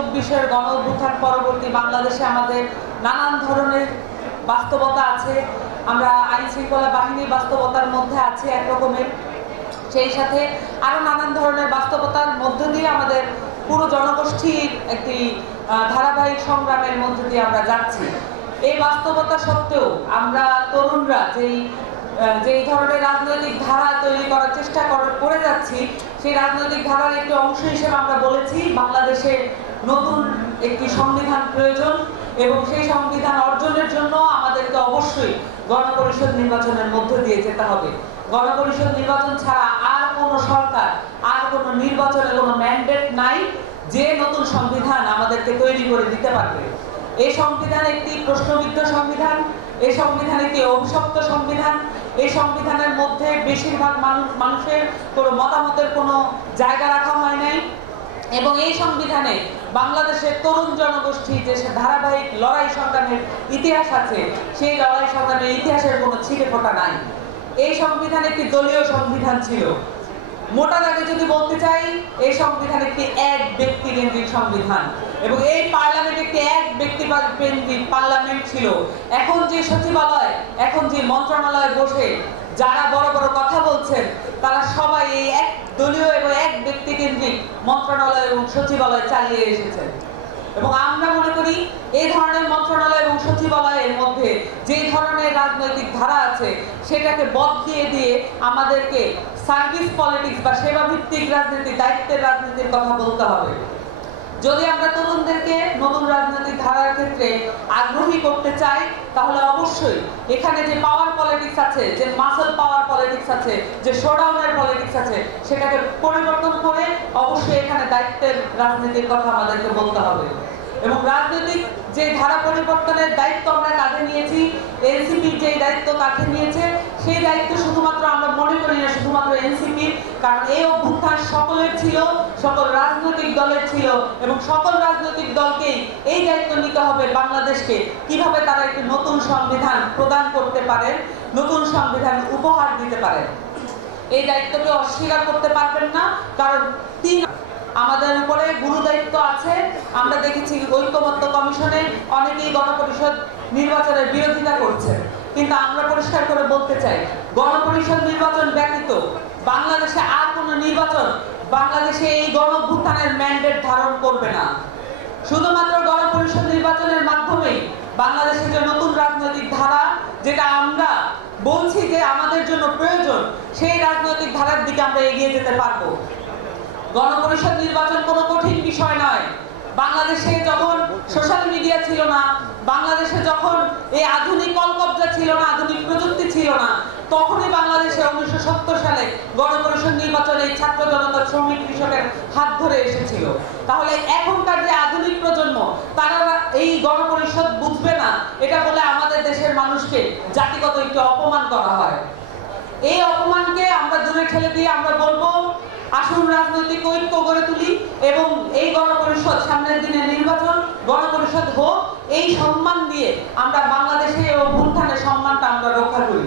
২০২৪-এর গণ অভ্যুত্থান পরবর্তী বাংলাদেশে আমাদের নানান ধরনের বাস্তবতা আছে। আমরা আইন শৃঙ্খলা বাহিনীর বাস্তবতার মধ্যে আছি একরকমের, সেই সাথে আরো নানান ধরনের বাস্তবতার মধ্য দিয়ে আমাদের পুরো জনগোষ্ঠীর একটি ধারাবাহিক সংগ্রামের মধ্য দিয়ে আমরা যাচ্ছি। এই বাস্তবতা সত্ত্বেও আমরা তরুণরা যেই ধরনের রাজনৈতিক ধারা তৈরি করার চেষ্টা করে যাচ্ছি, সেই রাজনৈতিক ধারার একটি অংশ হিসেবে আমরা বলেছি বাংলাদেশে নতুন একটি সংবিধান প্রয়োজন এবং সেই সংবিধান অর্জনের জন্য আমাদেরকে অবশ্যই গণপরিষদ নির্বাচনের মধ্য দিয়ে যেতে হবে। গণপরিষদ নির্বাচন ছাড়া আর কোনো সরকার, আর কোনো নির্বাচনে কোনো ম্যান্ডেট নাই যে নতুন সংবিধান আমাদেরকে তৈরি করে দিতে পারবে। এই সংবিধান একটি প্রশ্নবিদ্ধ সংবিধান, এই সংবিধান একটি অভিশপ্ত সংবিধান। এই সংবিধানের মধ্যে বেশিরভাগ মানুষের কোনো মতামতের কোনো জায়গা রাখা হয় নাই এবং এই সংবিধানে বাংলাদেশের তরুণ জনগোষ্ঠী যে ধারাবাহিক লড়াই সংগ্রামের ইতিহাস আছে, সেই লড়াই সংগ্রামের ইতিহাসের কোনো ছিটে ফোটা নাই। এই সংবিধান একটি দলীয় সংবিধান ছিল। মোটা দাগে যদি বলতে চাই, এই সংবিধান একটি এক ব্যক্তি কেন্দ্রিক সংবিধান এবং এই পার্লামেন্ট একটি এক ব্যক্তি কেন্দ্রিক পার্লামেন্ট ছিল। এখন যে সচিবালয়, এখন যে মন্ত্রণালয়ে বসে যারা বড় বড় কথা বলছেন, তারা সবাই এই এক দলীয় এবং এক ব্যক্তি কেন্দ্রিক মন্ত্রণালয় এবং সচিবালয় চালিয়ে এসেছেন। এবং আমরা মনে করি এই ধরনের মন্ত্রণালয় এবং সচিবালয়ের মধ্যে যে ধরনের রাজনৈতিক ধারা আছে, সেটাকে বদ দিয়ে আমাদেরকে সার্ভিস পলিটিক্স বা সেবা ভিত্তিক রাজনীতি, দায়িত্বের রাজনীতির কথা বলতে হবে। যদি আমরা তরুণদেরকে নতুন রাজনৈতিক ধারার ক্ষেত্রে আগ্রহী করতে চাই, তাহলে অবশ্যই এখানে যে পাওয়ার পলিটিক্স আছে, যে মাসল পাওয়ার পলিটিক্স আছে, যে শোডাউনের পলিটিক্স আছে, সেটাকে পরিবর্তন করে অবশ্যই এখানে দায়িত্বের রাজনীতির কথা আমাদেরকে বলতে হবে। এবং রাজনৈতিক যে ধারা পরিবর্তনের দায়িত্ব আমরা কাঁধে নিয়েছি, এনসিপি যে দায়িত্ব কাঁধে নিয়েছে, সেই দায়িত্ব শুধুমাত্র আমরা মনে করি না শুধুমাত্র এনসিপির, কারণ এই অভ্যুত্থান সকলের ছিল, সকল রাজনৈতিক দলের ছিল এবং সকল রাজনৈতিক দলকেই এই দায়িত্ব নিতে হবে বাংলাদেশকে কিভাবে তারা একটি নতুন সংবিধান প্রদান করতে পারেন, নতুন সংবিধান উপহার দিতে পারেন। এই দায়িত্বকে অস্বীকার করতে পারবেন না, কারণ আমাদের উপরে গুরু দায়িত্ব আছে। আমরা দেখেছি ঐক্যমত্য কমিশনে অনেকেই গণপরিষদ নির্বাচনের বিরোধিতা করছে, কিন্তু আমরা পরিষ্কার করে বলতে চাই, গণপরিষদ নির্বাচন ব্যতীত বাংলাদেশে আর কোনো নির্বাচন বাংলাদেশে এই গণ অভ্যুত্থানের ম্যান্ডেট ধারণ করবে না। শুধুমাত্র গণপরিষদ নির্বাচনের মাধ্যমেই বাংলাদেশে যে নতুন রাজনৈতিক ধারা, যেটা আমরা বলছি যে আমাদের জন্য প্রয়োজন, সেই রাজনৈতিক ধারার দিকে আমরা এগিয়ে যেতে পারবো। গণপরিষদ নির্বাচন কোনো কঠিন বিষয় নয়। বাংলাদেশে যখন সোশ্যাল মিডিয়া ছিল না, বাংলাদেশে যখন এই আধুনিক কলকব্জা ছিল না, আধুনিক প্রযুক্তি ছিল না, তখনই বাংলাদেশে 1970 সালে গণপরিষদ নির্বাচনে ছাত্র জনতা, শ্রমিক, কৃষকের হাত ধরে এসেছিল। তাহলে এখনকার যে আধুনিক প্রজন্ম, তারা এই গণপরিষদ বুঝবে না, এটা বলে আমাদের দেশের মানুষকে জাতিগত একটি অপমান করা হয়। এই অপমানকে আমরা দূরে ঠেলে দিয়ে আমরা বলবো, আসুন রাজনৈতিক ঐক্য গড়ে তুলি এবং এই গণপরিষদ, সামনের দিনে নির্বাচন, গণপরিষদ হোক, এই সম্মান দিয়ে আমরা বাংলাদেশে অভ্যুত্থানের সম্মানটা আমরা রক্ষা করি।